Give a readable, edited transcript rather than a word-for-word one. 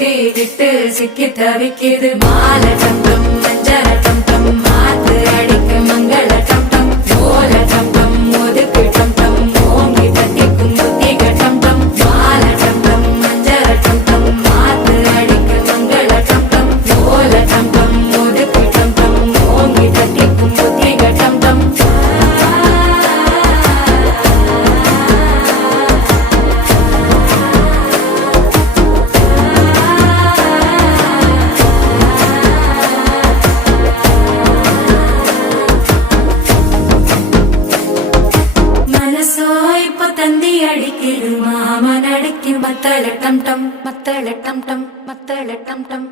பூட்டி விட்டு சிக்கி தவிக்குது மாலை டம் டம் மஞ்சள டம் டம் மாத்து அடிக்க மங்கள டம் டம் ஓல டம் டம் ஒதுக்கு டம் டம் ஓங்கி தட்டிக்கும் புத்திக டம் டம் மாலை டம் டம் மஞ்சள டம் டம் மாத்து அடிக்க மங்கள டம் டம் ஓல டம் டம் ஒதுக்கு டம் டம் ஓங்கி தட்டிக்கும் புத்திக டம் டம் தந்தி அடிக்கிது மாமன் அடிக்கி மத்தள டம் டம் மத்தள டம் டம் மத்தள டம் டம்